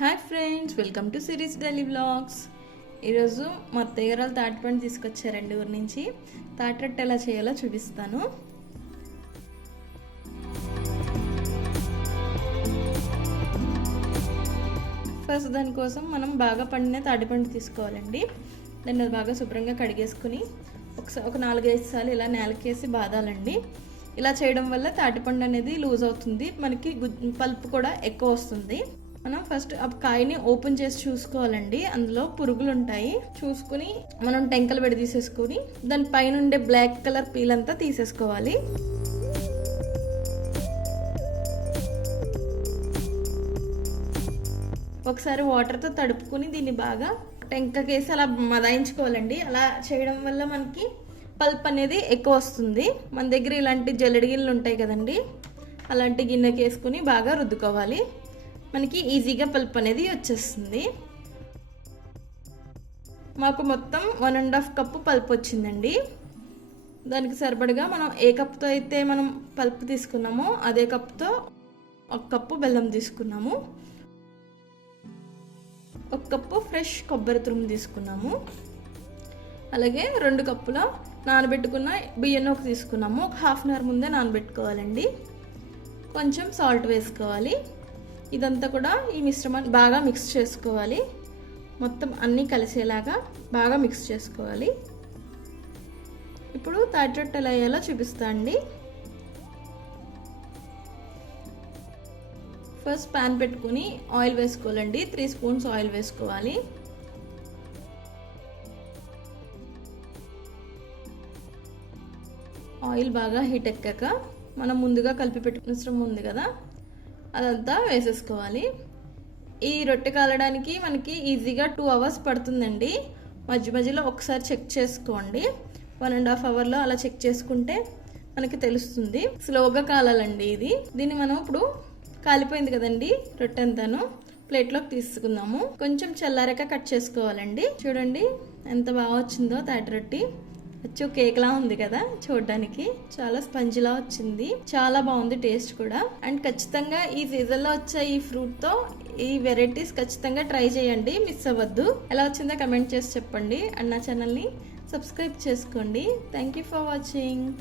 Hi friends welcome to series daily vlogs. ఈరోజు మా అత్తయ్య గారు వాళ్ళు తాటిపండు తీసుకొచ్చారండి ఊరి నుంచి. తాటరట్ట ఎలా చేయాలో చూపిస్తాను. ఫస్ట్ దానికోసం మనం బాగా పండిన తాటిపండు తీసుకోవాలండి. దాన్ని అది బాగా శుభ్రంగా కడిగేసుకుని ఒకసారి ఒక నాలుగైదు సార్లు ఇలా నేలకేసి బాదాలండి. ఇలా చేయడం వల్ల తాటిపండు అనేది లూజ్ అవుతుంది. మనకి గు- పల్పు కూడా ఎక్కువ వస్తుంది. మనం ఫస్ట్ ఆ కాయని ఓపెన్ చేసి చూసుకోవాలండి. అందులో పురుగులు ఉంటాయి చూసుకుని మనం టెంకలు విడదీసేసుకుని దాని పైన ఉండే బ్లాక్ కలర్ పీల్ అంతా తీసేసుకోవాలి. ఒకసారి వాటర్తో తడుపుకుని దీన్ని బాగా టెంకకేసి అలా మదాయించుకోవాలండి. అలా చేయడం వల్ల మనకి పల్ప్ అనేది ఎక్కువ వస్తుంది. మన దగ్గర ఇలాంటి జల్లెడి గిన్నెలు ఉంటాయి కదండి. అలాంటి గిన్నెకి వేసుకుని బాగా రుద్దుకోవాలి. మనకి ఈజీగా పల్ప్ అనేది వచ్చేస్తుంది. మాకు మొత్తం one and half cup pulp వచ్చిందండి. దానికి సరిపడగా మనం ఏ కప్తో అయితే మనం పల్ప్ తీసుకున్నామో అదే కప్తో ఒక కప్పు బెల్లం తీసుకున్నాము. ఒక కప్పు ఫ్రెష్ కొబ్బరి తురుము తీసుకున్నాము. అలాగే రెండు కప్పుల నానబెట్టుకున్న బియ్యం ఒక తీసుకున్నాము. ఒక హాఫ్ అన్ అవర్ ముందే నానబెట్టుకోవాలండి. కొంచెం సాల్ట్ వేసుకోవాలి. ఇదంతా కూడా ఈ మిశ్రమాన్ని బాగా మిక్స్ చేసుకోవాలి. మొత్తం అన్నీ కలిసేలాగా బాగా మిక్స్ చేసుకోవాలి. ఇప్పుడు తాటి రొట్టెలు అయ్యేలా చూపిస్తా అండి. ఫస్ట్ ప్యాన్ పెట్టుకుని ఆయిల్ వేసుకోవాలండి. త్రీ స్పూన్స్ ఆయిల్ వేసుకోవాలి. ఆయిల్ బాగా హీట్ ఎక్కాక మనం ముందుగా కలిపి పెట్టుకున్న మిశ్రమం ఉంది కదా అదంతా వేసేసుకోవాలి. ఈ రొట్టె కాలడానికి మనకి ఈజీగా టూ అవర్స్ పడుతుందండి. మధ్య మధ్యలో ఒకసారి చెక్ చేసుకోండి. వన్ అండ్ హాఫ్ అవర్లో అలా చెక్ చేసుకుంటే మనకి తెలుస్తుంది. స్లోగా కాలాలండి ఇది. దీన్ని మనం ఇప్పుడు కాలిపోయింది కదండి రొట్టె అంతాను. ప్లేట్లోకి తీసుకుందాము. కొంచెం చల్లారాక కట్ చేసుకోవాలండి. చూడండి ఎంత బాగా వచ్చిందో తాటి రొట్టి. వచ్చి కేక్ లా ఉంది కదా చూడడానికి. చాలా స్పంజిలా వచ్చింది. చాలా బాగుంది టేస్ట్ కూడా. అండ్ ఖచ్చితంగా ఈ సీజన్లో వచ్చే ఈ ఫ్రూట్తో ఈ వెరైటీస్ ఖచ్చితంగా ట్రై చేయండి. మిస్ అవ్వద్దు. ఎలా వచ్చిందో కమెంట్ చేసి చెప్పండి. అండ్ నా సబ్స్క్రైబ్ చేసుకోండి. Thank you for watching.